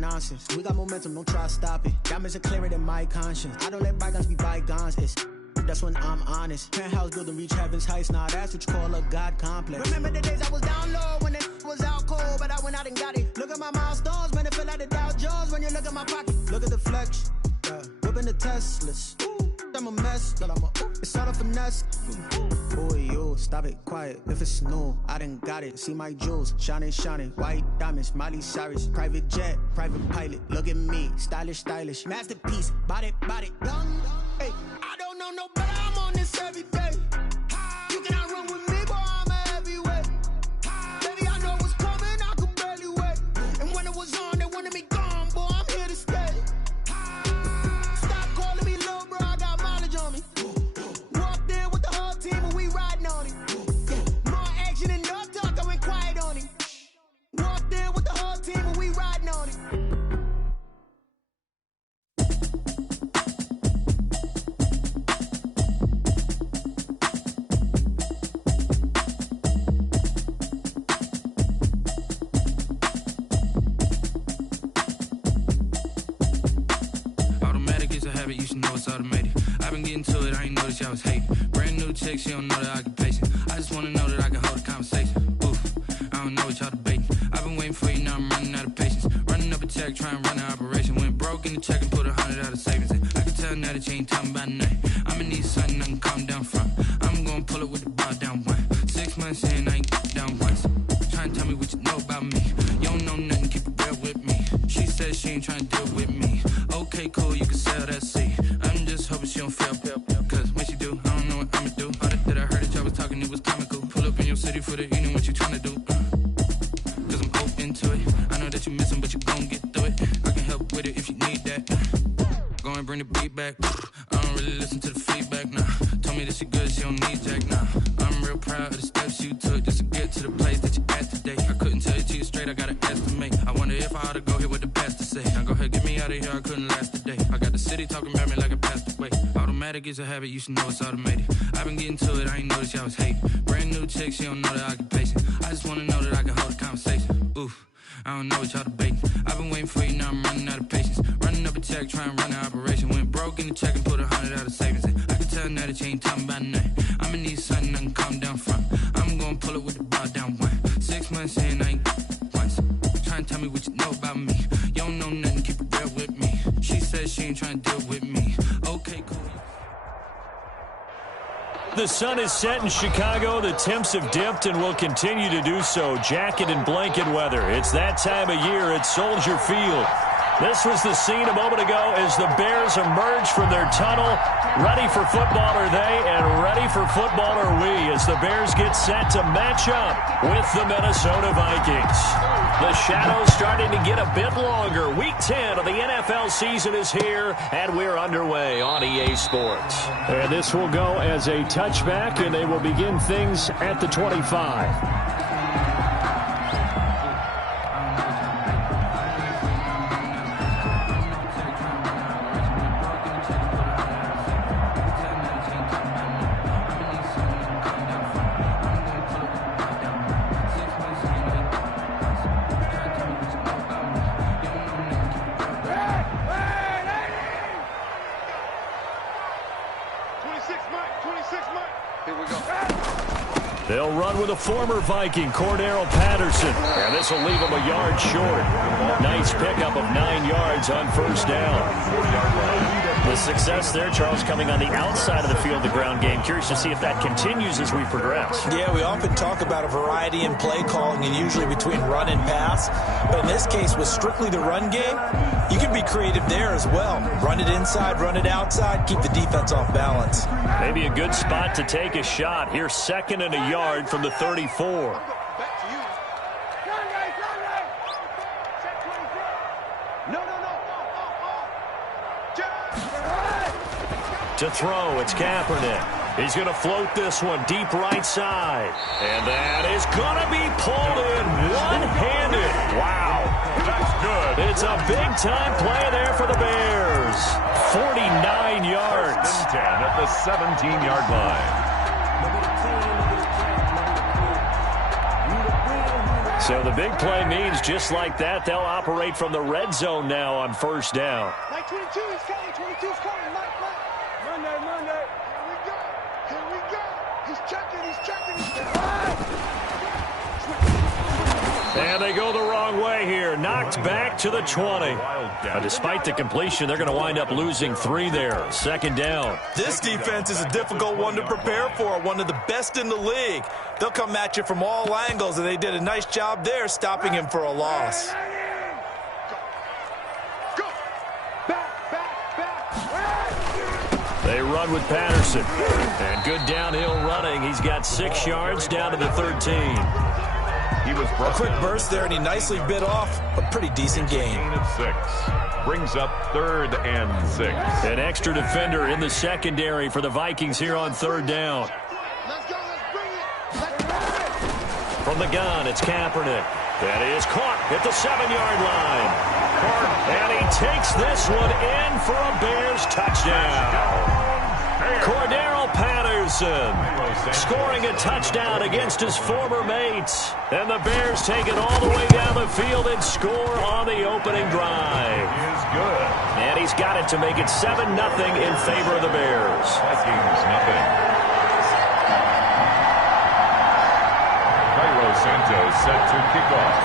nonsense. We got momentum, don't try to stop it. Diamonds are clearer than my conscience. I don't let bygones be bygones. That's when I'm honest. Penthouse building, reach heaven's heights. Nah, that's what you call a God complex. Remember the days I was down low when it was out cold, but I went out and got it. Look at my milestones, man, it feel like the Dow Jones when you look at my pocket. Look at the flex, whipping the Teslas. I'm a mess, but it's all a finesse. Boy, yo, stop it, quiet. If it's new, I done got it. See my jewels, shining, shining. White diamonds, Miley Cyrus. Private jet, private pilot. Look at me, stylish, stylish. Masterpiece, body, body. Young, hey, I don't know no better. I'm on this every day. You cannot run with me, boy, I'm a heavyweight. Baby, I know what's coming, I could barely wait. And when it was on, they wanted me gone, boy, I'm here to stay. You should know it's automated. I've been getting to it, I ain't noticed y'all was hating. Brand new chick, she don't know that I can pace it. I just wanna know that I can hold a conversation. Oof, I don't know what y'all debating. I've been waiting for you, now I'm running out of patience. Running up a check, trying to run an operation. Went broke in the check and put 100 out of savings in. I can tell now that you ain't talking about nothing. I'ma need something I can calm down from. I'm gonna pull it with the bar down one. 6 months in, I ain't down once. Trying to tell me what you know about me. You don't know nothing, keep it real with me. She says she ain't trying to deal with me. Okay, cool, you can sell that seat. I'm just hoping she don't fail, cause when she do, I don't know what I'ma do. All that I heard that y'all was talking, it was comical. Pull up in your city for the evening, what you tryna do? Cause I'm open to it. I know that you missing, but you gon' get through it. I can help with it if you need that. Go and bring the beat back. I don't really listen to the feedback, nah. Told me that she good, she don't need jack, nah. I'm real proud of the steps you took just to get to the place that you at today. I couldn't tell you to you straight, I gotta estimate. I wonder if I ought to go here with the best to say. Now go ahead, get me out of here, I couldn't last today. I got the city talking about me like a passed away. Automatic is a habit, you should know it's automated. I've been getting to it, I ain't noticed y'all was hating. Brand new chick, she don't know that I can pace it. I just wanna know that I can hold a conversation. Oof, I don't know what y'all debating. I've been waiting for you, now I'm running out of patience. Running up a check, trying to run an operation. Went broke in the check and put 100 out of savings in. I can tell now that you ain't talking about nothing. I'ma need something I can calm down from. I'm gonna pull it with the bar down one. 6 months in, I ain't once. Trying to tell me what you know about me. You don't know nothing, keep it real with me. She says she ain't trying to deal with me. Okay, cool. The sun is set in Chicago. The temps have dipped and will continue to do so. Jacket and blanket weather. It's that time of year at Soldier Field. This was the scene a moment ago as the Bears emerged from their tunnel. Ready for football are they, and ready for football are we as the Bears get set to match up with the Minnesota Vikings. The shadow's starting to get a bit longer. Week 10 of the NFL season is here, and we're underway on EA Sports. And this will go as a touchback, and they will begin things at the 25. They'll run with a former Viking, Cordero Patterson. And this will leave him a yard short. Nice pickup of 9 yards on first down. The success there, Charles, coming on the outside of the field, the ground game. Curious to see if that continues as we progress. Yeah, we often talk about a variety in play calling and usually between run and pass. But in this case, with strictly the run game, you can be creative there as well. Run it inside, run it outside, keep the defense off balance. Maybe a good spot to take a shot. Here's 2nd and a yard from the 34. To throw, it's Kaepernick. He's going to float this one deep right side. And that is going to be pulled in one-handed. Wow. That's good. It's a big-time play there for the Bears. 49 yards. 10 at the 17-yard line. So the big play means just like that, they'll operate from the red zone now on first down. Mike 22 is coming. 22 is coming. Mike. Monday. Here we go. He's checking. And they go the wrong way here. Knocked back to the 20. Despite the completion, they're going to wind up losing 3 there. Second down. This defense is a difficult one to prepare for, one of the best in the league. They'll come at you from all angles, and they did a nice job there stopping him for a loss. They run with Patterson. And good downhill running. He's got 6 yards down to the 13. A quick burst there, and he nicely bit off a pretty decent gain. Of 6. Brings up 3rd and 6. An extra defender in the secondary for the Vikings here on 3rd down. Let's go. Let's bring it. From the gun, it's Kaepernick. That is caught at the 7-yard line. And he takes this one in for a Bears touchdown. Cordero Patterson scoring a touchdown against his former mates. And the Bears take it all the way down the field and score on the opening drive. Is good. And he's got it to make it 7-0 in favor of the Bears. Vikings nothing. Cairo Santos set to kick off.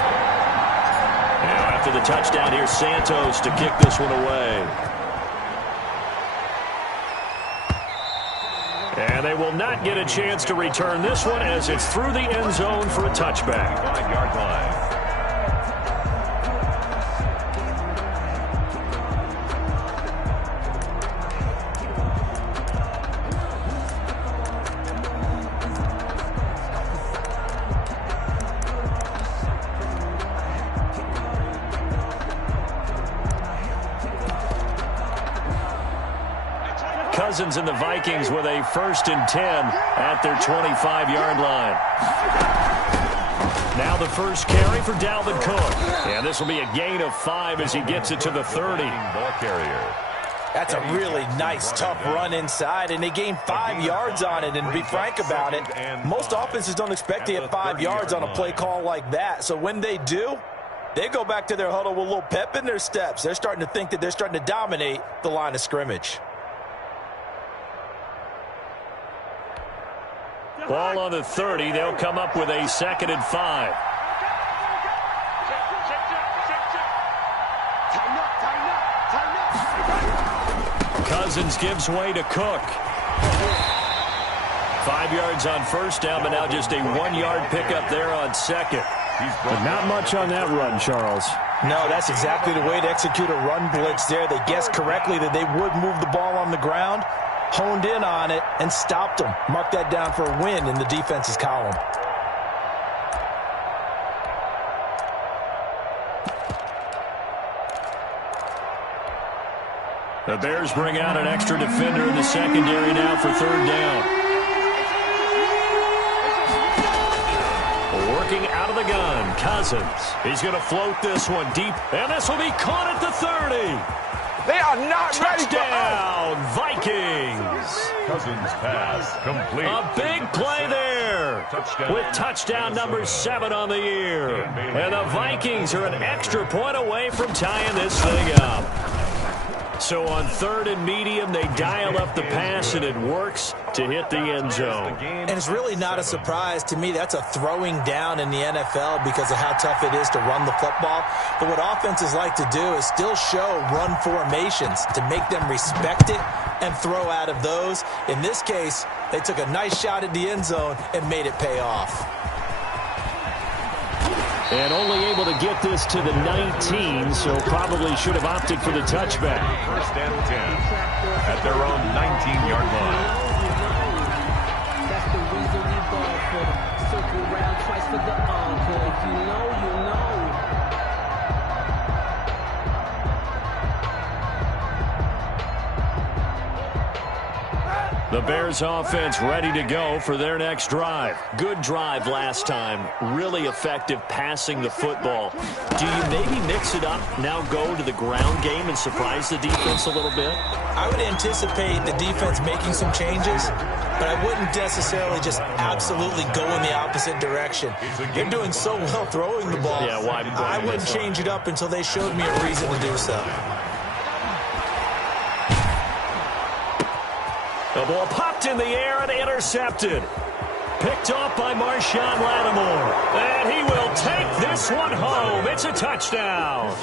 Now after the touchdown, here's Santos to kick this one away. And they will not get a chance to return this one as it's through the end zone for a touchback. 5-yard line. Cousins and the Vikings with a 1st and 10 at their 25-yard line. Now the first carry for Dalvin Cook. And this will be a gain of 5 as he gets it to the 30. Ball carrier. That's a really nice, tough run inside, and they gained 5 yards on it. And to be frank about it, most offenses don't expect to get 5 yards on a play call like that. So when they do, they go back to their huddle with a little pep in their steps. They're starting to think that they're starting to dominate the line of scrimmage. Ball on the 30. They'll come up with a 2nd and 5. Cousins gives way to Cook. 5 yards on first down, but now just a 1-yard pickup there on 2nd. But not much on that run, Charles. No, that's exactly the way to execute a run blitz there. They guessed correctly that they would move the ball on the ground, honed in on it, and stopped them. Mark that down for a win in the defense's column. The Bears bring out an extra defender in the secondary now for 3rd down. Working out of the gun, Cousins. He's going to float this one deep, and this will be caught at the 30. They are not Touchdown, Vikings. Cousins pass complete. A big play there with touchdown number 7 on the year. And the Vikings are an extra point away from tying this thing up. So on 3rd and medium, they dial up the pass, and it works to hit the end zone. And it's really not a surprise to me. That's a throwing down in the NFL because of how tough it is to run the football. But what offenses like to do is still show run formations to make them respect it and throw out of those. In this case, they took a nice shot at the end zone and made it pay off. And only able to get this to the 19, so probably should have opted for the touchback. 1st and 10 at their own 19-yard line. That's the reason we ball for them. Circle round twice for the encore. You know. The Bears offense ready to go for their next drive. Good drive last time. Really effective passing the football. Do you maybe mix it up, now go to the ground game and surprise the defense a little bit? I would anticipate the defense making some changes, but I wouldn't necessarily just absolutely go in the opposite direction. They're doing so well throwing the ball. Yeah, why I wouldn't change it up until they showed me a reason to do so. The ball popped in the air and intercepted. Picked off by Marshawn Lattimore. And he will take this one home. It's a touchdown.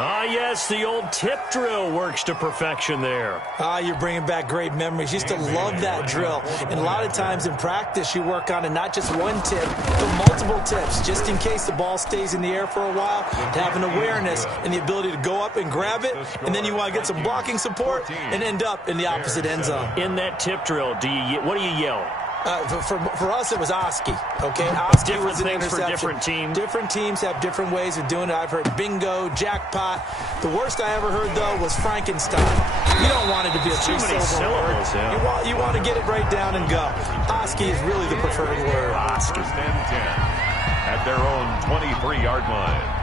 Ah, yes, the old tip drill works to perfection there. You're bringing back great memories. Used to love that drill. And a lot of times in practice, you work on it, not just one tip, but multiple tips, just in case the ball stays in the air for a while, to have an awareness and the ability to go up and grab it, and then you want to get some blocking support and end up in the opposite end zone. In that tip drill, what do you yell? For us, it was Oski. Okay, Oski different was an things interception. for different teams. Different teams have different ways of doing it. I've heard bingo, jackpot. The worst I ever heard, though, was Frankenstein. You don't want it to be a three-syllable word. Yeah. You want to get it right down and go. Oski is really the preferred word. Oski. 10 at their own 23-yard line.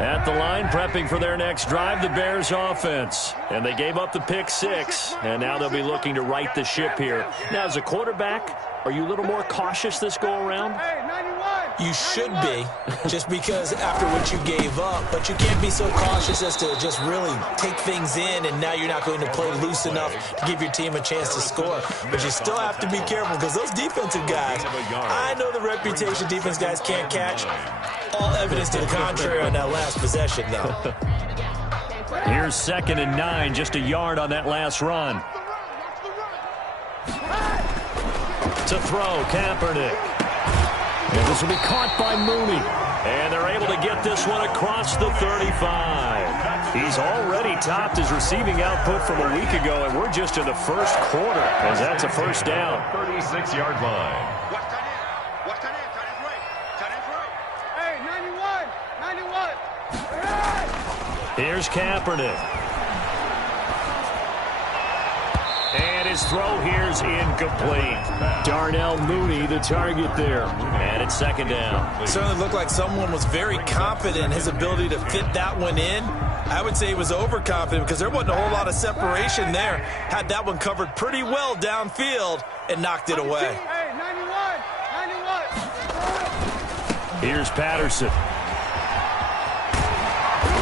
At the line, prepping for their next drive, the Bears offense. And they gave up the pick 6, and now they'll be looking to right the ship here. Now, as a quarterback, are you a little more cautious this go-around? You should be, just because after what you gave up, but you can't be so cautious as to just really take things in, and now you're not going to play loose enough to give your team a chance to score. But you still have to be careful, because those defensive guys, I know the reputation defense guys can't catch. All evidence to the contrary on that last possession, though. Here's 2nd and 9, just a yard on that last run. To throw, Kaepernick. And this will be caught by Mooney. And they're able to get this one across the 35. He's already topped his receiving output from a week ago, and we're just in the first quarter, as that's a first down. 36-yard line. Hey, 91. Here's Kaepernick. And his throw here's incomplete. Darnell Mooney, the target there. And it's 2nd down. It certainly looked like someone was very confident in his ability to fit that one in. I would say he was overconfident because there wasn't a whole lot of separation there. Had that one covered pretty well downfield and knocked it away. Hey, 91. Here's Patterson.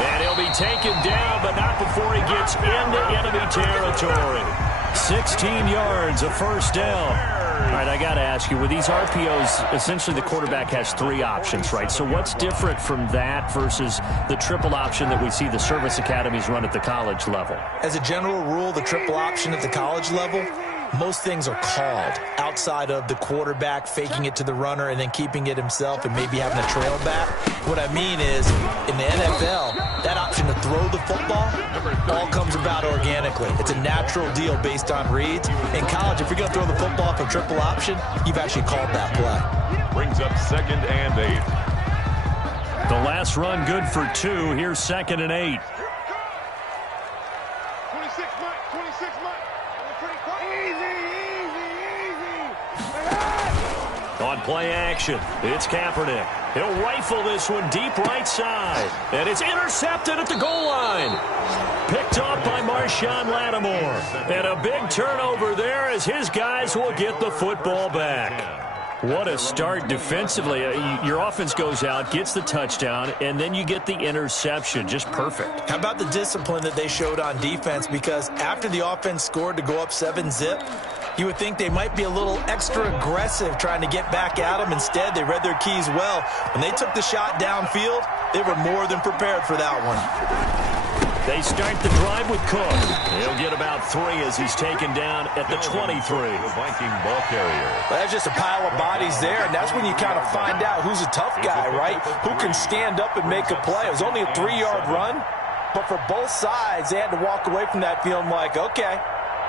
And he'll be taken down, but not before he gets into enemy territory. 16 yards, a first down. All right, I got to ask you, with these RPOs, essentially the quarterback has 3 options, right? So what's different from that versus the triple option that we see the service academies run at the college level? As a general rule, the triple option at the college level, most things are called outside of the quarterback faking it to the runner and then keeping it himself and maybe having a trail back. What I mean is, in the NFL, that option to throw the football all comes about organically. It's a natural deal based on reads. In college, if you're going to throw the football for triple option, you've actually called that play. Brings up 2nd and 8. The last run good for 2. Here's 2nd and 8. 26 months. On play action, it's Kaepernick. He'll rifle this one deep right side. And it's intercepted at the goal line. Picked off by Marshawn Lattimore. And a big turnover there as his guys will get the football back. What a start defensively. Your offense goes out, gets the touchdown, and then you get the interception. Just perfect. How about the discipline that they showed on defense? Because after the offense scored to go up 7-zip, you would think they might be a little extra aggressive trying to get back at them. Instead, they read their keys well. When they took the shot downfield, they were more than prepared for that one. They start the drive with Cook. He'll get about 3 as he's taken down at the 23. The Viking ball carrier. Well, that's just a pile of bodies there, and that's when you kind of find out who's a tough guy, right? Who can stand up and make a play. It was only a 3-yard run, but for both sides, they had to walk away from that feeling like, okay,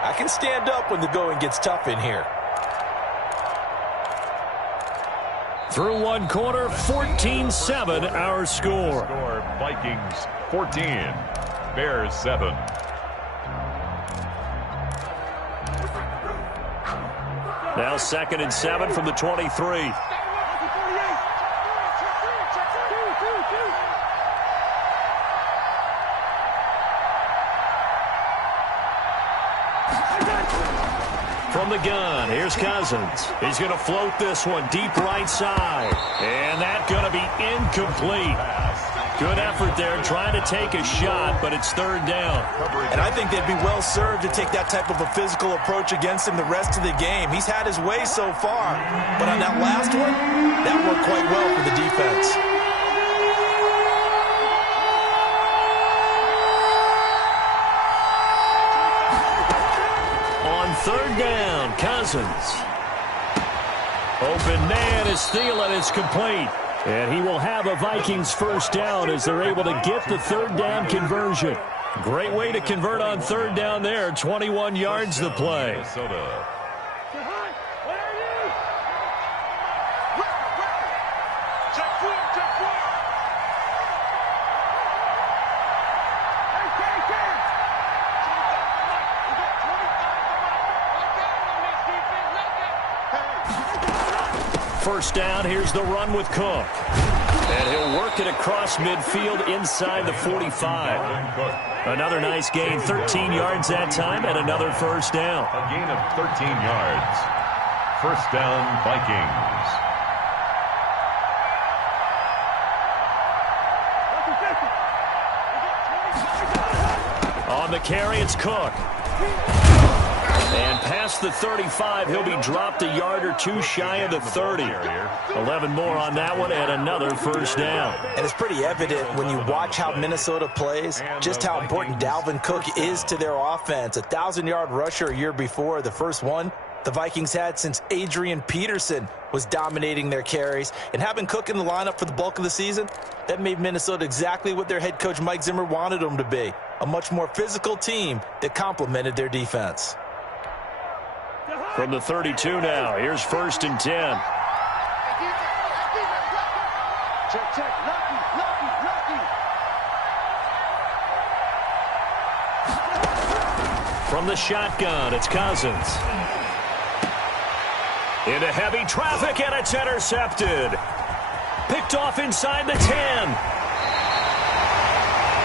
I can stand up when the going gets tough in here. Through one quarter, 14-7 our score. Vikings 14, Bears 7. Now 2nd and 7 from the 23. From the gun, here's Cousins. He's going to float this one deep right side. And that's going to be incomplete. Good effort there, trying to take a shot, but it's 3rd down. And I think they'd be well served to take that type of a physical approach against him the rest of the game. He's had his way so far, but on that last one, that worked quite well for the defense. On 3rd down, Cousins. Open man is Thielen. It's complete. And he will have a Vikings 1st down as they're able to get the 3rd down conversion. Great way to convert on 3rd down there. 21 yards the play. First down, here's the run with Cook. And he'll work it across midfield inside the 45. Another nice gain, 13 yards that time, and another 1st down. A gain of 13 yards. 1st down, Vikings. On the carry, it's Cook. And past the 35, he'll be dropped a yard or two shy of the 30. 11 more on that one and another 1st down. And it's pretty evident when you watch how Minnesota plays, just how important Dalvin Cook is to their offense. 1,000-yard rusher a year before, the first one the Vikings had since Adrian Peterson was dominating their carries. And having Cook in the lineup for the bulk of the season, that made Minnesota exactly what their head coach Mike Zimmer wanted them to be. A much more physical team that complemented their defense. From the 32 now, here's 1st and 10. From the shotgun, it's Cousins. Into heavy traffic, and it's intercepted. Picked off inside the 10.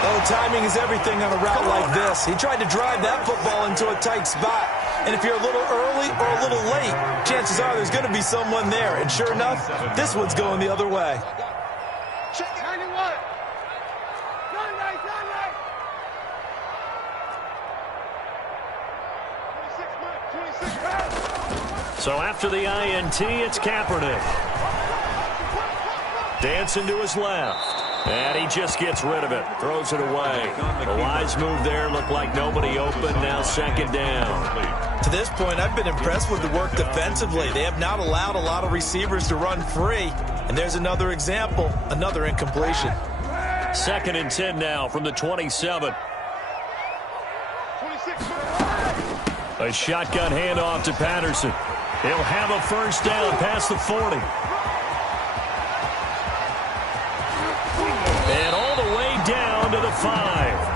Oh, timing is everything on a route like this. He tried to drive that football into a tight spot. And if you're a little early or a little late, chances are there's going to be someone there. And sure enough, this one's going the other way. Check 91. Night. 26 pounds. So after the INT, it's Kaepernick. Dancing to his left. And he just gets rid of it. Throws it away. The wise move there. Looked like nobody open. Now 2nd down. To this point, I've been impressed with the work defensively. They have not allowed a lot of receivers to run free. And there's another example. Another incompletion. 2nd and 10 now from the 27. A shotgun handoff to Patterson. He'll have a 1st down past the 40. And all the way down to the 5.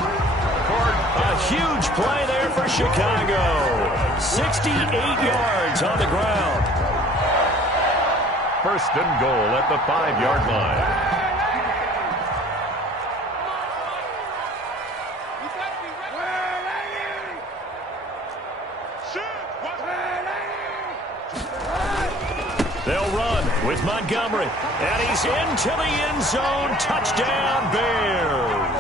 A huge play there for Chicago. 68 yards on the ground. 1st and goal at the 5-yard line. They'll run with Montgomery. And he's into the end zone. Touchdown, Bears.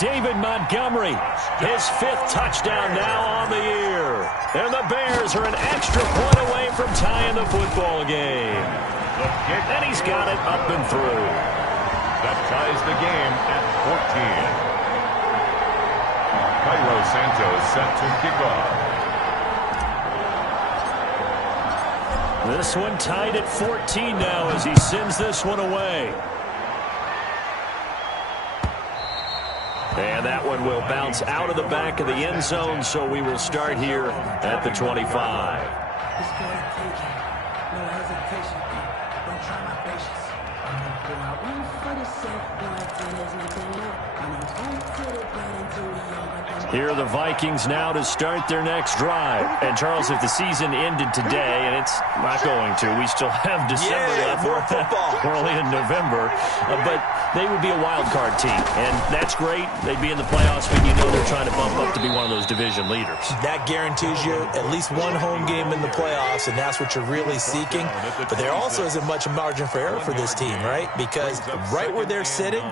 David Montgomery, his 5th touchdown now on the year. And the Bears are an extra point away from tying the football game. And he's got it up and through. That ties the game at 14. Cairo Santos set to kick off. This one tied at 14 now as he sends this one away. And that one will bounce out of the back of the end zone, so we will start here at the 25. Here are the Vikings now to start their next drive. And, Charles, if the season ended today, and it's not going to, we still have December left. More football. We're only in November. But they would be a wild card team, and that's great. They'd be in the playoffs, but you know they're trying to bump up to be one of those division leaders. That guarantees you at least one home game in the playoffs, and that's what you're really seeking. But there also isn't much margin for error for this team, right? Because right where they're sitting,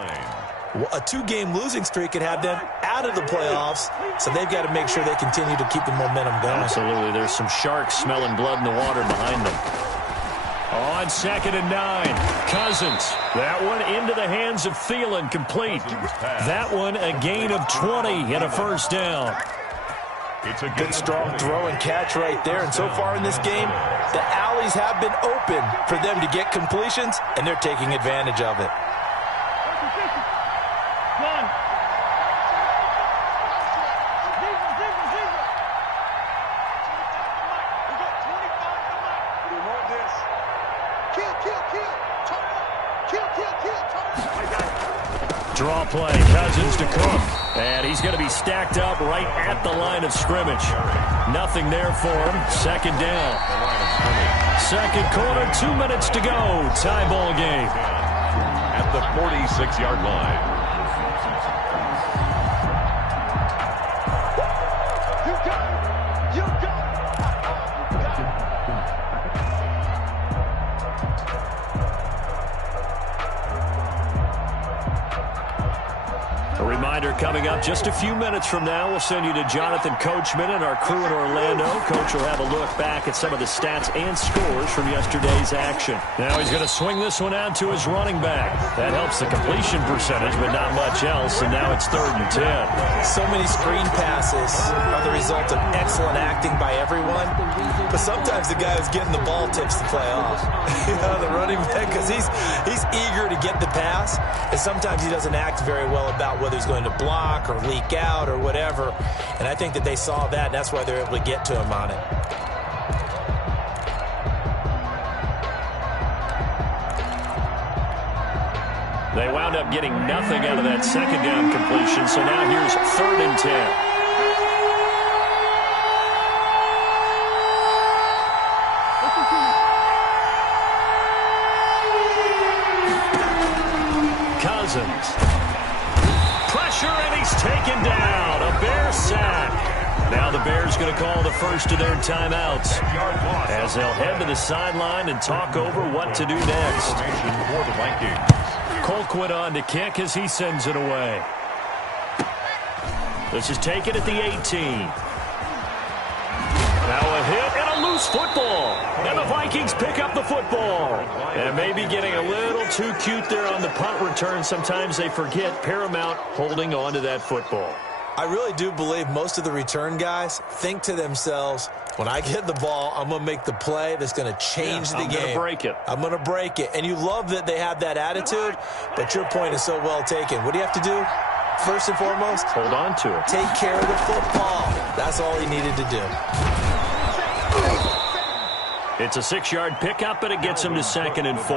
a 2-game losing streak could have them out of the playoffs, so they've got to make sure they continue to keep the momentum going. Absolutely. There's some sharks smelling blood in the water behind them. On 2nd and 9, Cousins. That one into the hands of Thielen, complete. That one a gain of 20 and a first down. It's a good, strong throw and catch right there. And so far in this game, the alleys have been open for them to get completions, and they're taking advantage of it. Draw play, Cousins to Cook. And he's going to be stacked up right at the line of scrimmage. Nothing there for him. 2nd down. Second quarter, 2 minutes to go. Tie ball game. At the 46-yard line. Coming up just a few minutes from now, we'll send you to Jonathan Coachman and our crew in Orlando. Coach will have a look back at some of the stats and scores from yesterday's action. Now he's going to swing this one out to his running back. That helps the completion percentage, but not much else, and now it's 3rd and 10. So many screen passes are the result of excellent acting by everyone, but sometimes the guy who's getting the ball tips the play off. The running back, because he's eager to get the pass, and sometimes he doesn't act very well about whether he's going to block or leak out or whatever. And I think that they saw that, and that's why they're able to get to him on it. They wound up getting nothing out of that 2nd down completion, so now here's 3rd and 10. Pressure, and he's taken down. A Bear sack. Now the Bears going to call the first of their timeouts as they'll head to the sideline and talk over what to do next. Colquitt on to kick as he sends it away. This is taken at the 18. Now a hit and a loose football. And the Vikings pick up the football. And maybe getting a little too cute there on the punt return. Sometimes they forget Paramount holding on to that football. I really do believe most of the return guys think to themselves, when I get the ball, I'm going to make the play that's going to change the game. I'm going to break it. I'm going to break it. And you love that they have that attitude, but your point is so well taken. What do you have to do? First and foremost, hold on to it. Take care of the football. That's all he needed to do. It's a 6-yard pickup, but it gets him to 2nd and 4.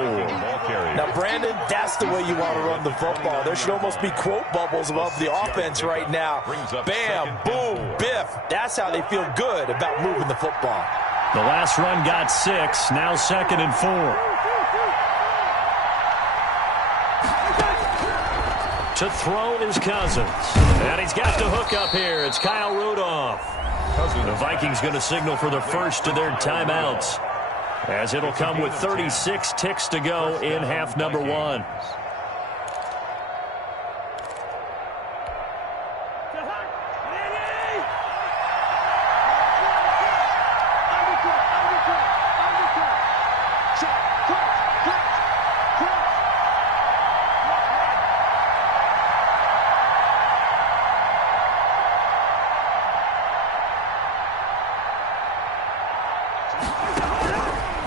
Now, Brandon, that's the way you want to run the football. There should almost be quote bubbles above the offense right now. Bam, boom, biff. That's how they feel good about moving the football. The last run got 6, now 2nd and 4. To throw is Cousins. And he's got the hook up here. It's Kyle Rudolph. The Vikings going to signal for the first of their timeouts, as it'll come with 36 ticks to go in half number 1.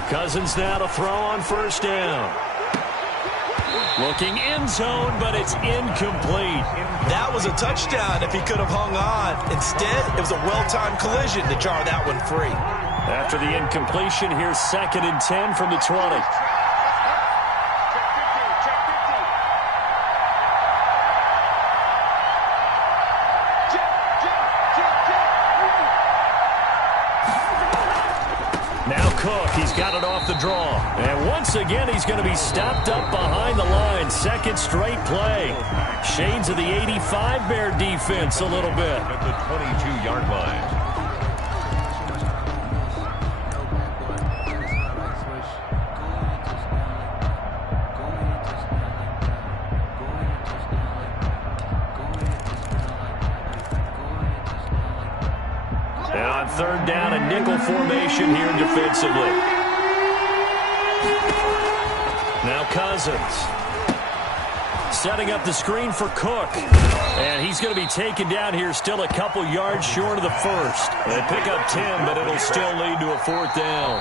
Cousins now to throw on first down. Looking end zone, but it's incomplete. That was a touchdown if he could have hung on. Instead, it was a well-timed collision to jar that one free. After the incompletion, here's 2nd and 10 from the 20. Cook. He's got it off the draw. And once again, he's going to be stopped up behind the line. Second straight play. Shades of the 85 Bear defense a little bit. At the 22-yard line. And on third down, a nickel formation here defensively. Now Cousins. Setting up the screen for Cook. And he's going to be taken down here still a couple yards short of the first. They pick up 10, but it'll still lead to a fourth down.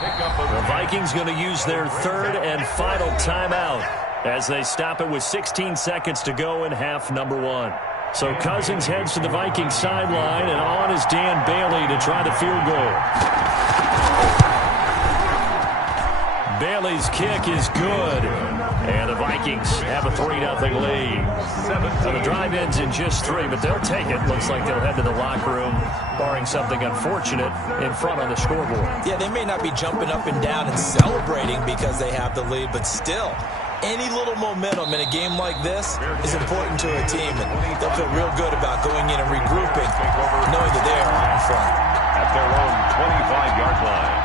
The Vikings going to use their third and final timeout as they stop it with 16 seconds to go in half number one. So Cousins heads to the Vikings sideline, and on is Dan Bailey to try the field goal. Bailey's kick is good, and the Vikings have a 3-0 lead. So the drive ends in just 3, but they'll take it. Looks like they'll head to the locker room, barring something unfortunate in front on the scoreboard. Yeah, they may not be jumping up and down and celebrating because they have the lead, but still, any little momentum in a game like this is important to a team, and they'll feel real good about going in and regrouping, knowing that they are out in front. At their own 25-yard line.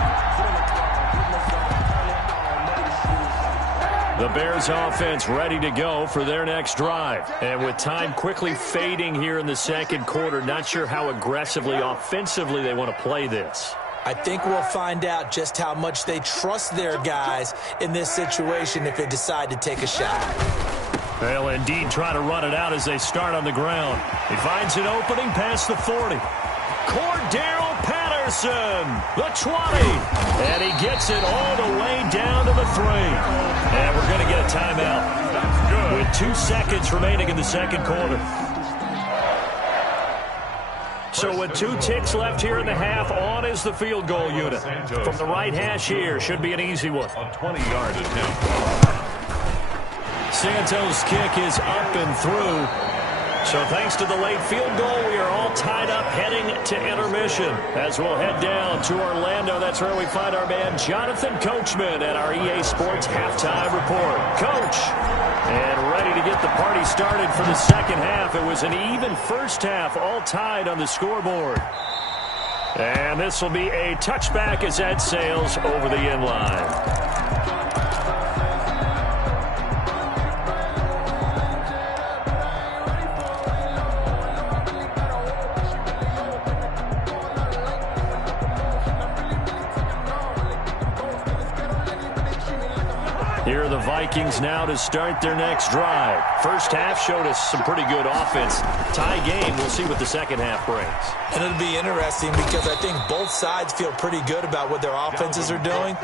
The Bears offense ready to go for their next drive. And with time quickly fading here in the second quarter, not sure how aggressively, offensively they want to play this. I think we'll find out just how much they trust their guys in this situation if they decide to take a shot. They'll indeed try to run it out as they start on the ground. He finds an opening past the 40. Cordero Patterson, the 20. And he gets it all the way down to the 3. And we're going to get a timeout. That's good. With 2 seconds remaining in the second quarter. So with 2 ticks left here in the half, on is the field goal unit. From the right hash here, should be an easy one. A 20-yard attempt. Santos' kick is up and through. So thanks to the late field goal, we are all tied up heading to intermission. As we'll head down to Orlando, that's where we find our man Jonathan Coachman at our EA Sports Halftime Report. Coach, and ready to get the party started for the second half. It was an even first half, all tied on the scoreboard. And this will be a touchback as Ed sails over the end line. Here are the Vikings now to start their next drive. First half showed us some pretty good offense. Tie game, we'll see what the second half brings. And it'll be interesting because I think both sides feel pretty good about what their offenses are doing.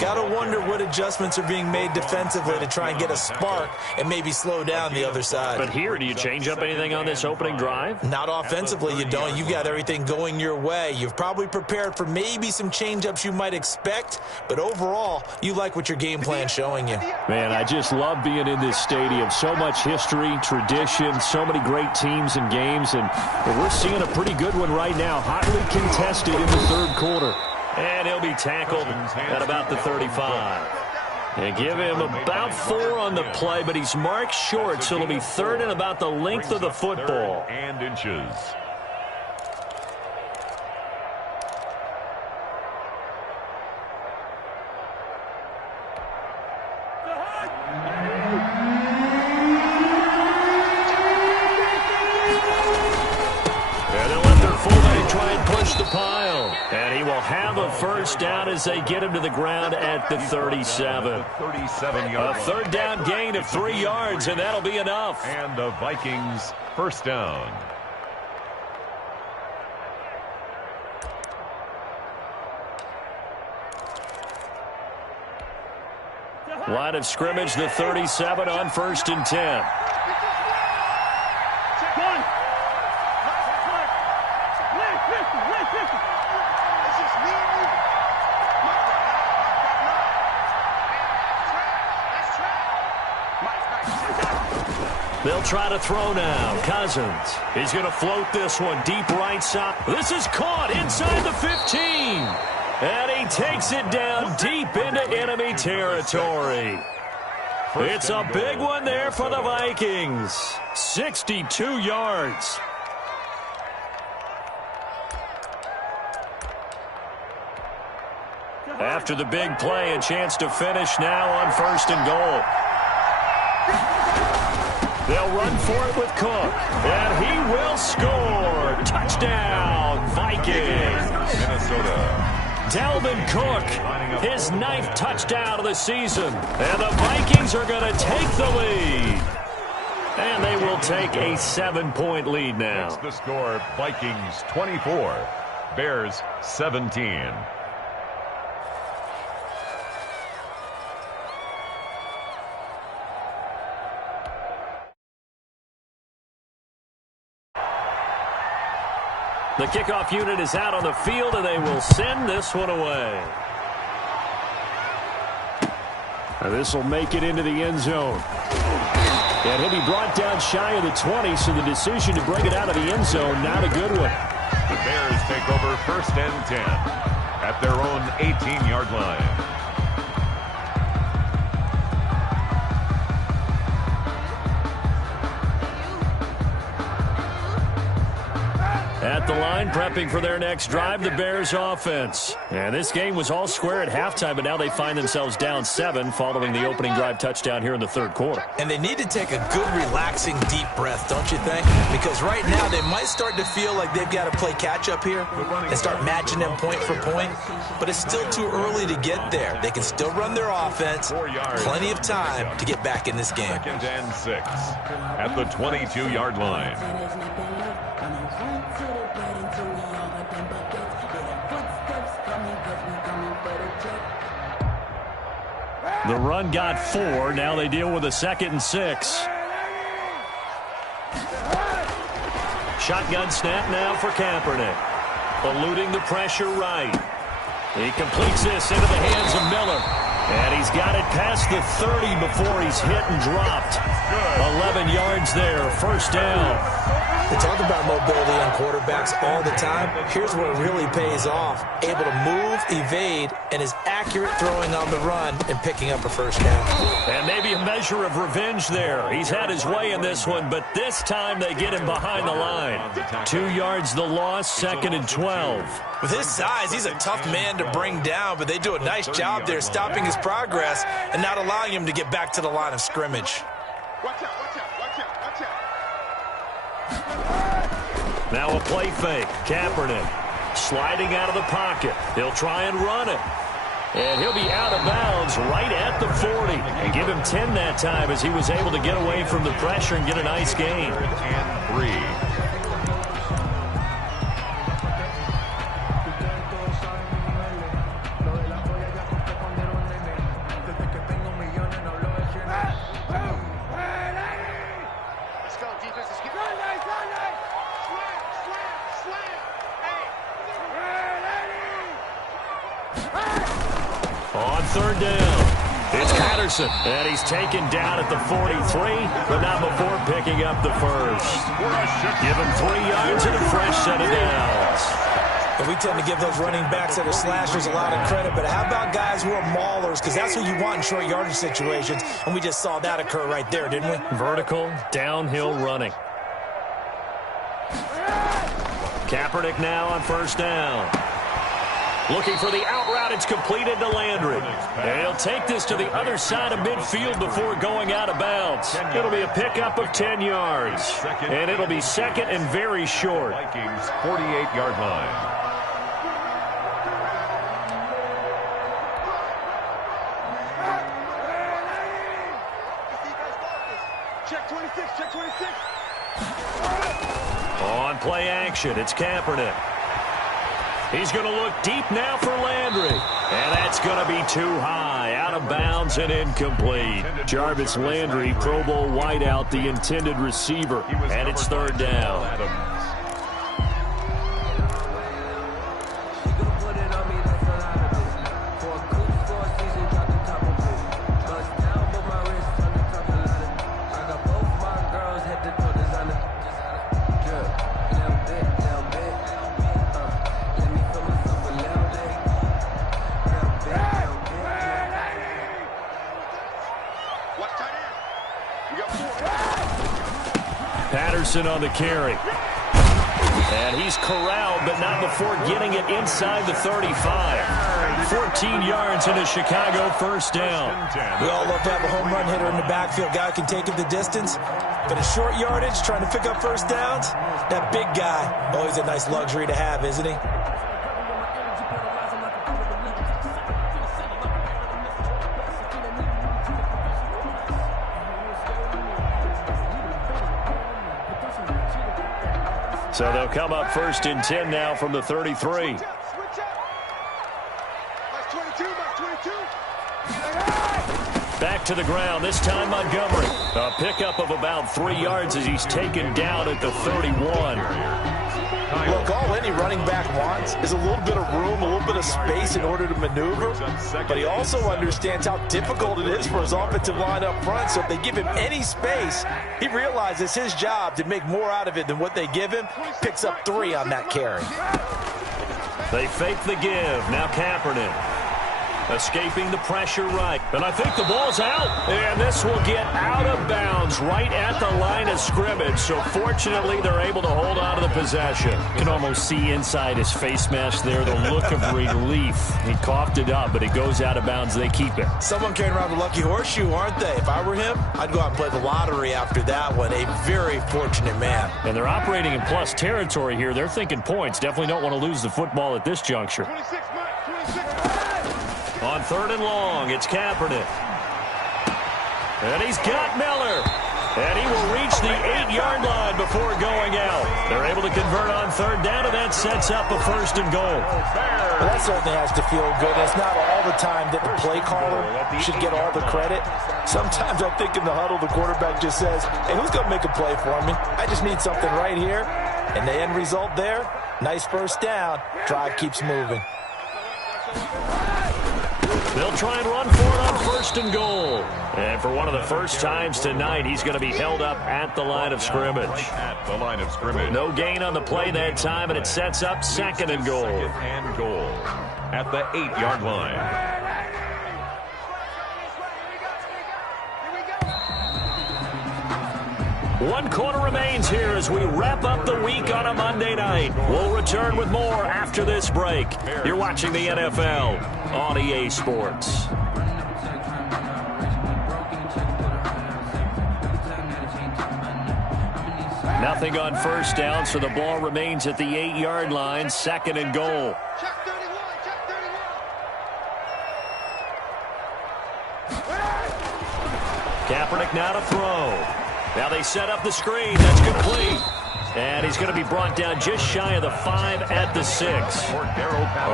Got to wonder what adjustments are being made defensively to try and get a spark and maybe slow down the other side. But here, do you change up anything on this opening drive? Not offensively, you don't. You've got everything going your way. You've probably prepared for maybe some change-ups you might expect, but overall, you like what your game plan's showing you. Man, I just love being in this stadium. So much history, tradition, so many great teams and games, and we're seeing a pretty good one right now, hotly contested in the third quarter. And he'll be tackled at about the 35. And give him about 4 on the play, but he's marked short, so it'll be third and about the length of the football. And inches. The pile, and he will have a first down as they get him to the ground at the 37. A third down gain of 3 yards, and that'll be enough. And the Vikings first down. Line of scrimmage, the 37 on 1st and 10. They'll try to throw now. Cousins. He's going to float this one deep right side. This is caught inside the 15. And he takes it down deep into enemy territory. It's a big one there for the Vikings. 62 yards. After the big play, a chance to finish now on 1st and goal. They'll run for it with Cook, and he will score. Touchdown, Vikings. Minnesota. Dalvin Cook, his 9th touchdown of the season. And the Vikings are going to take the lead. And they will take a 7-point lead now. It's the score, Vikings 24, Bears 17. The kickoff unit is out on the field, and they will send this one away. This will make it into the end zone. And he'll be brought down shy of the 20, so the decision to bring it out of the end zone, not a good one. The Bears take over 1st and 10 at their own 18-yard line. At the line, prepping for their next drive, the Bears offense. And this game was all square at halftime, but now they find themselves down 7 following the opening drive touchdown here in the 3rd quarter. And they need to take a good, relaxing, deep breath, don't you think? Because right now they might start to feel like they've got to play catch-up here and start matching them point for point. But it's still too early to get there. They can still run their offense. Plenty of time to get back in this game. 2nd and 6 at the 22-yard line. The run got 4. Now they deal with a 2nd and 6. Shotgun snap now for Kaepernick. Eluding the pressure right. He completes this into the hands of Miller. And he's got it past the 30 before he's hit and dropped. 11 yards there, 1st down. They talk about mobility on quarterbacks all the time. Here's where it really pays off. Able to move, evade, and is accurate throwing on the run and picking up a 1st down. And maybe a measure of revenge there. He's had his way in this one, but this time they get him behind the line. 2 yards the loss, 2nd and 12. With his size, he's a tough man to bring down, but they do a nice job there stopping his progress and not allowing him to get back to the line of scrimmage. Watch out, watch out, watch out, watch out. Now a play fake. Kaepernick sliding out of the pocket. He'll try and run it. And he'll be out of bounds right at the 40. And give him 10 that time as he was able to get away from the pressure and get a nice gain. 3rd and 3. On 3rd down, it's Patterson. And he's taken down at the 43, but not before picking up the 1st. Give him 3 yards and a fresh set of downs. And we tend to give those running backs that are slashers a lot of credit, but how about guys who are maulers? Because that's what you want in short yardage situations, and we just saw that occur right there, didn't we? Vertical, downhill running. Kaepernick now on 1st down. Looking for the out route. It's completed to Landry. And he'll take this to the other side of midfield before going out of bounds. It'll be a pickup of 10 yards. And it'll be 2nd and very short. Vikings 48-yard line. Check 26, check 26. On play action, it's Kaepernick. He's going to look deep now for Landry. And that's going to be too high. Out of bounds and incomplete. Jarvis Landry, Pro Bowl wideout, the intended receiver. And it's 3rd down. Jefferson on the carry. And he's corralled, but not before getting it inside the 35. 14 yards and a Chicago first down. We all love to have a home run hitter in the backfield. Guy can take it the distance. But at short yardage, trying to pick up first downs, that big guy, always a nice luxury to have, isn't he? So they'll come up first and 10 now from the 33. Back to the ground, this time Montgomery. A pickup of about 3 yards as he's taken down at the 31. Look, all any running back wants is a little bit of room, a little bit of space in order to maneuver. But he also understands how difficult it is for his offensive line up front. So if they give him any space, he realizes his job to make more out of it than what they give him. Picks up 3 on that carry. They fake the give. Now Kaepernick. Escaping the pressure right. And I think the ball's out. And this will get out of bounds right at the line of scrimmage. So fortunately, they're able to hold on to the possession. You can almost see inside his face mask there the look of relief. He coughed it up, but it goes out of bounds. They keep it. Someone carrying around the lucky horseshoe, aren't they? If I were him, I'd go out and play the lottery after that one. A very fortunate man. And they're operating in plus territory here. They're thinking points. Definitely don't want to lose the football at this juncture. 26. On 3rd and long, it's Kaepernick. And he's got Miller. And he will reach the 8-yard line before going out. They're able to convert on 3rd down, and that sets up a 1st and goal. Well, that certainly has to feel good. It's not all the time that the play caller should get all the credit. Sometimes I think in the huddle, the quarterback just says, hey, who's going to make a play for me? I just need something right here. And the end result there, nice first down. Drive keeps moving. They'll try and run for it on 1st and goal. And for one of the first times tonight, he's going to be held up at the line of scrimmage. At the line of scrimmage. No gain on the play that time, and it sets up 2nd and goal. 2nd and goal at the 8-yard line. One quarter remains here as we wrap up the week on a Monday night. We'll return with more after this break. You're watching the NFL on EA Sports. Nothing on 1st down, so the ball remains at the 8-yard line. 2nd and goal. Kaepernick now to throw. Now they set up the screen. That's complete. And he's going to be brought down just shy of the 5 at the 6.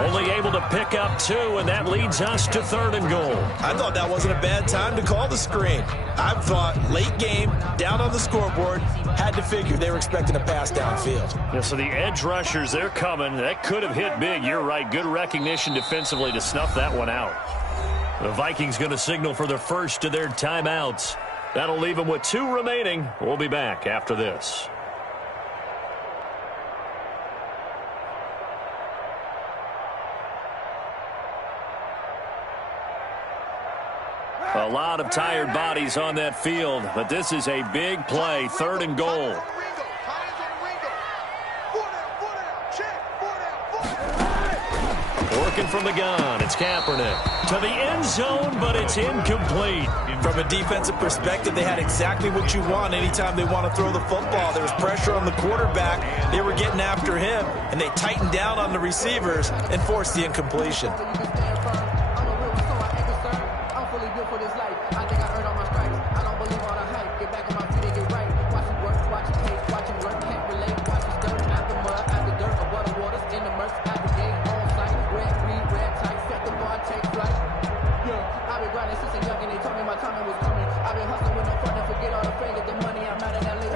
Only able to pick up 2, and that leads us to 3rd and goal. I thought that wasn't a bad time to call the screen. I thought late game, down on the scoreboard, had to figure they were expecting a pass downfield. Yeah, so the edge rushers, they're coming. That could have hit big. You're right. Good recognition defensively to snuff that one out. The Vikings going to signal for the first of their timeouts. That'll leave them with 2 remaining. We'll be back after this. A lot of tired bodies on that field, but this is a big play. 3rd and goal. Working from the gun, it's Kaepernick. To the end zone, but it's incomplete. From a defensive perspective, they had exactly what you want anytime they want to throw the football. There was pressure on the quarterback. They were getting after him, and they tightened down on the receivers and forced the incompletion.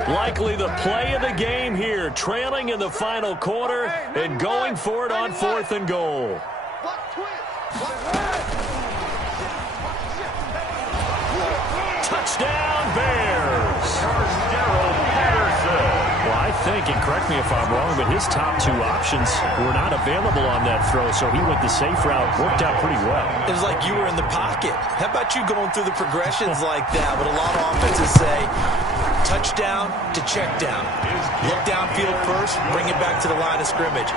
Likely the play of the game here, trailing in the final quarter and going for it on 4th and goal. Touchdown, Bears. Well, I think, and correct me if I'm wrong, but his top 2 options were not available on that throw, so he went the safe route. Worked out pretty well. It was like you were in the pocket. How about you going through the progressions like that? What a lot of offenses say, touchdown to check down. Look downfield first, bring it back to the line of scrimmage.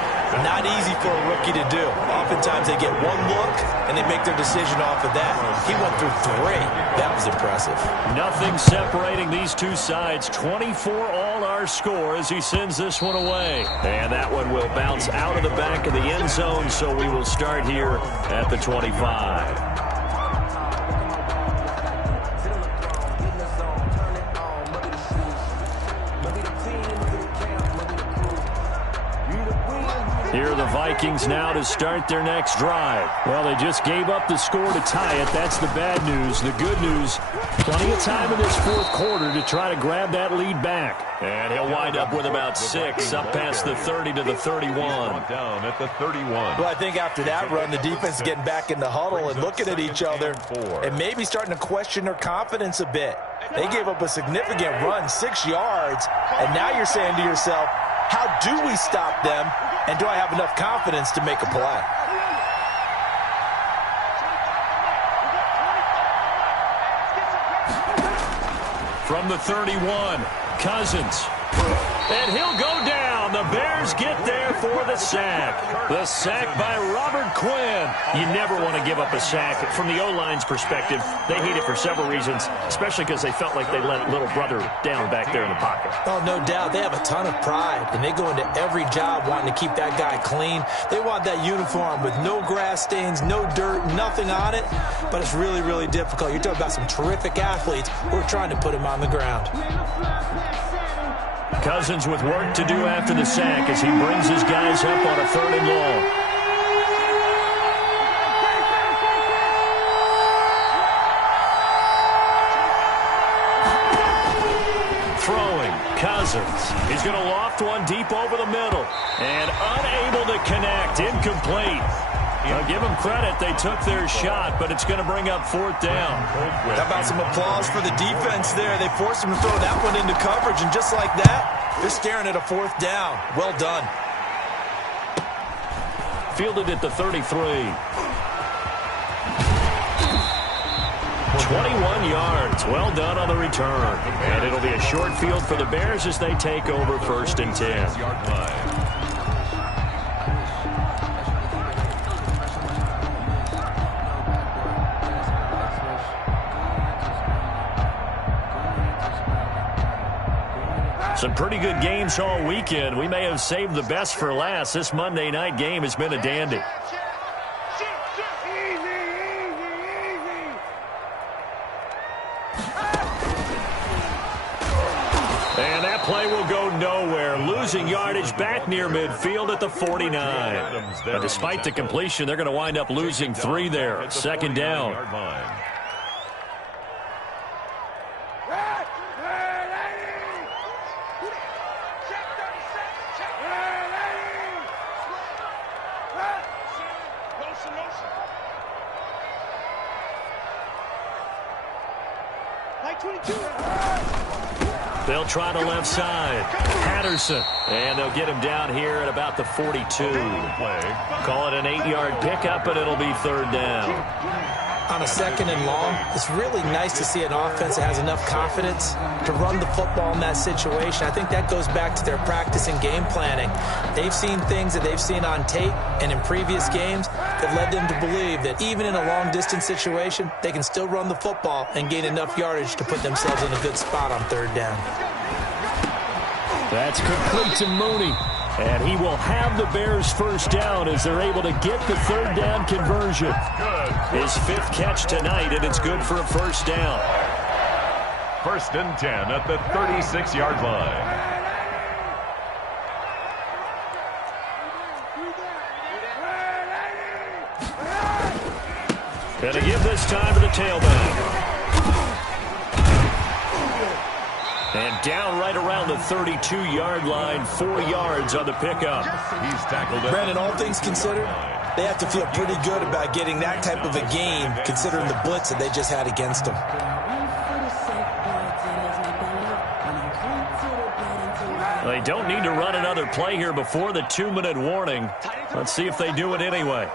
Not easy for a rookie to do. Oftentimes they get one look, and they make their decision off of that. He went through 3. That was impressive. Nothing separating these two sides. 24 all our score as he sends this one away. And that one will bounce out of the back of the end zone, so we will start here at the 25. Here are the Vikings now to start their next drive. Well, they just gave up the score to tie it. That's the bad news. The good news, plenty of time in this fourth quarter to try to grab that lead back. And he'll wind up with about 6 up past the 30 to the 31. Down at the 31. Well, I think after that run, the defense is getting back in the huddle and looking at each other and maybe starting to question their confidence a bit. They gave up a significant run, 6 yards, and now you're saying to yourself, how do we stop them, and do I have enough confidence to make a play? From the 31, Cousins. And he'll go down. The Bears get there for the sack. The sack by Robert Quinn. You never want to give up a sack. From the O-line's perspective, they hate it for several reasons, especially because they felt like they let little brother down back there in the pocket. Oh, no doubt. They have a ton of pride, and they go into every job wanting to keep that guy clean. They want that uniform with no grass stains, no dirt, nothing on it, but it's really, really difficult. You're talking about some terrific athletes who are trying to put him on the ground. Cousins with work to do after the sack as he brings his guys up on a 3rd and long. Throwing, Cousins. He's going to loft one deep over the middle and unable to connect. Incomplete. I'll give them credit. They took their shot, but it's going to bring up 4th down. How about some applause for the defense there? They forced him to throw that one into coverage, and just like that, they're staring at a 4th down. Well done. Fielded at the 33. 21 yards. Well done on the return. And it'll be a short field for the Bears as they take over 1st and 10. Some pretty good games all weekend. We may have saved the best for last. This Monday night game has been a dandy. And that play will go nowhere. Losing yardage back near midfield at the 49. But despite the completion, they're going to wind up losing 3 there. 2nd down. They'll try the left side. Patterson. And they'll get him down here at about the 42. Call it an 8-yard pickup, and it'll be 3rd down. On a 2nd and long, it's really nice to see an offense that has enough confidence to run the football in that situation. I think that goes back to their practice and game planning. They've seen things that they've seen on tape and in previous games that led them to believe that even in a long-distance situation, they can still run the football and gain enough yardage to put themselves in a good spot on 3rd down. That's complete to Mooney. And he will have the Bears' 1st down as they're able to get the 3rd down conversion. His 5th catch tonight, and it's good for a 1st down. 1st and 10 at the 36-yard line. Gonna give this time to the tailback. And down right around the 32-yard line, 4 yards on the pickup. He's tackled it. Brandon, all things considered, they have to feel pretty good about getting that type of a game, considering the blitz that they just had against them. They don't need to run another play here before the 2-minute warning. Let's see if they do it anyway.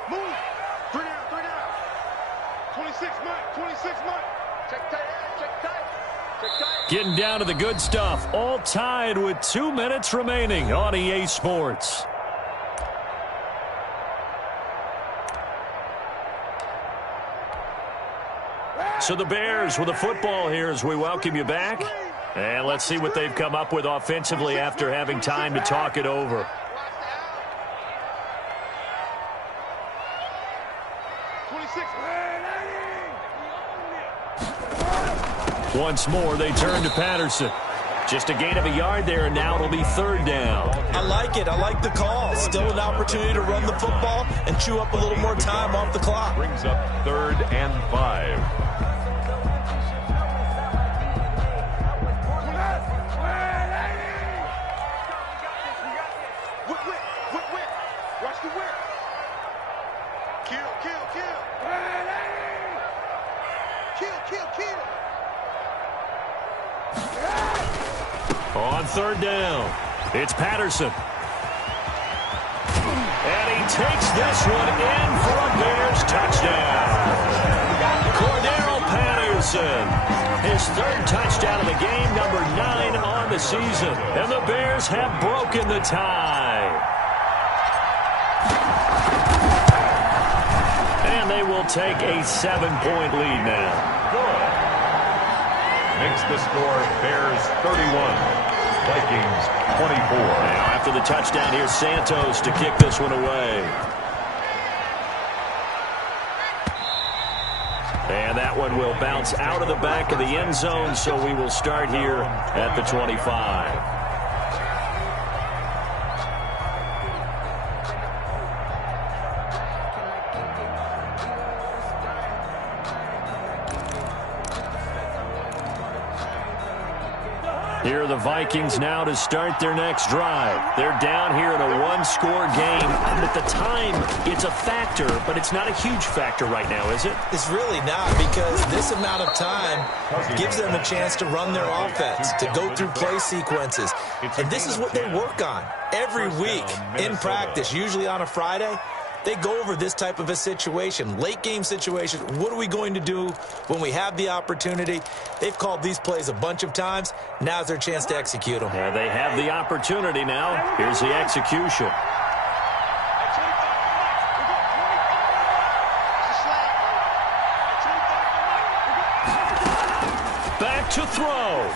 Getting down to the good stuff. All tied with 2 minutes remaining on EA Sports. So the Bears with a football here as we welcome you back. And let's see what they've come up with offensively after having time to talk it over. Once more, they turn to Patterson. Just a gain of a yard there, and now it'll be third down. I like it. I like the call. Still an opportunity to run the football and chew up a little more time off the clock. Brings up 3rd and 5. Watch the whip. Kill. Kill. On third down, it's Patterson. And he takes this one in for a Bears touchdown. Cordero Patterson, his 3rd touchdown of the game, number 9 on the season. And the Bears have broken the tie. And they will take a 7-point lead now. Makes the score Bears 31, Vikings 24. Now after the touchdown, here's Santos to kick this one away. And that one will bounce out of the back of the end zone, so we will start here at the 25. Here are the Vikings now to start their next drive. They're down here in a one-score game. And at the time, it's a factor, but it's not a huge factor right now, is it? It's really not, because this amount of time gives them a chance to run their offense, to go through play sequences. And this is what they work on every week in practice, usually on a Friday. They go over this type of a situation, late game situation. What are we going to do when we have the opportunity? They've called these plays a bunch of times. Now's their chance to execute them. Yeah, they have the opportunity now. Here's the execution. Back to throw.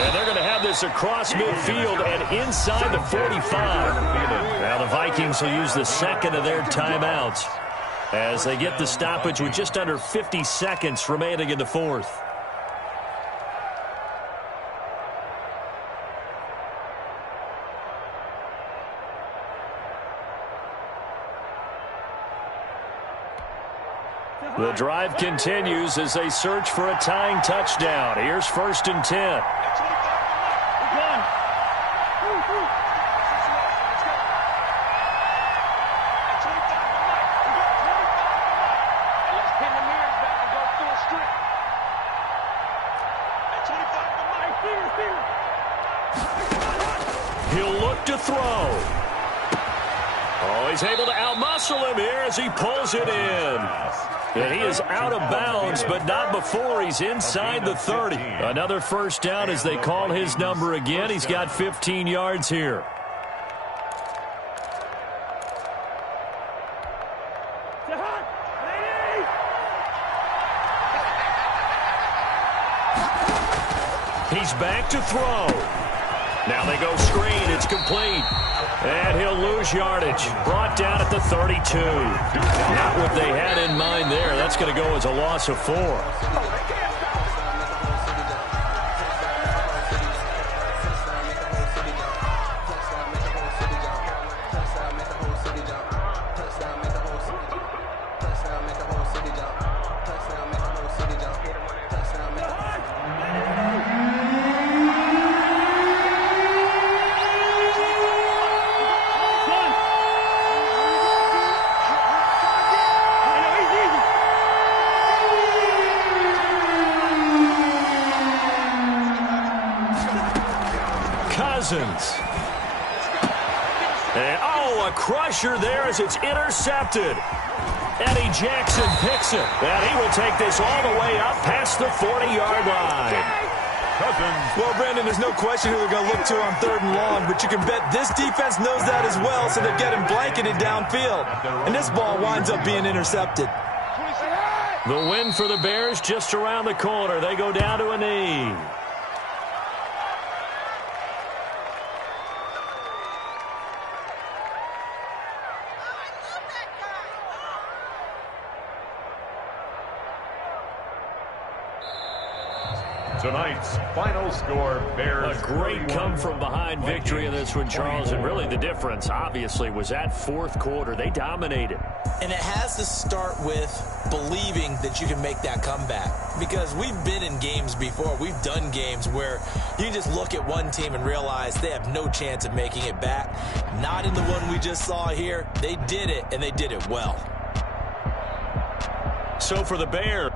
And they're going to have this across midfield and inside the 45. Now the Vikings will use the second of their timeouts as they get the stoppage with just under 50 seconds remaining in the fourth. The drive continues as they search for a tying touchdown. Here's 1st and 10. He'll look to throw. Oh, he's able to outmuscle him here as he pulls it in. And he is out of bounds, but not before he's inside the 30. Another first down as they call his number again. He's got 15 yards here. He's back to throw. Now they go screen. It's complete. And he'll lose yardage. Brought down at the 32. Not what they had in mind there. That's going to go as a loss of 4. And, oh, a crusher there as it's intercepted. Eddie Jackson picks it, and he will take this all the way up past the 40-yard line. Well, Brandon, there's no question who they're going to look to on 3rd and long, but you can bet this defense knows that as well, so they're getting blanketed downfield. And this ball winds up being intercepted. The win for the Bears just around the corner. They go down to a knee. Tonight's final score, Bears. A great come-from-behind victory in this one, Charles, and really the difference, obviously, was that 4th quarter. They dominated. And it has to start with believing that you can make that comeback. Because we've been in games before. We've done games where you can just look at one team and realize they have no chance of making it back. Not in the one we just saw here. They did it, and they did it well. So for the Bears,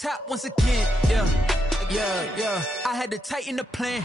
top once again, yeah. I had to tighten the plan.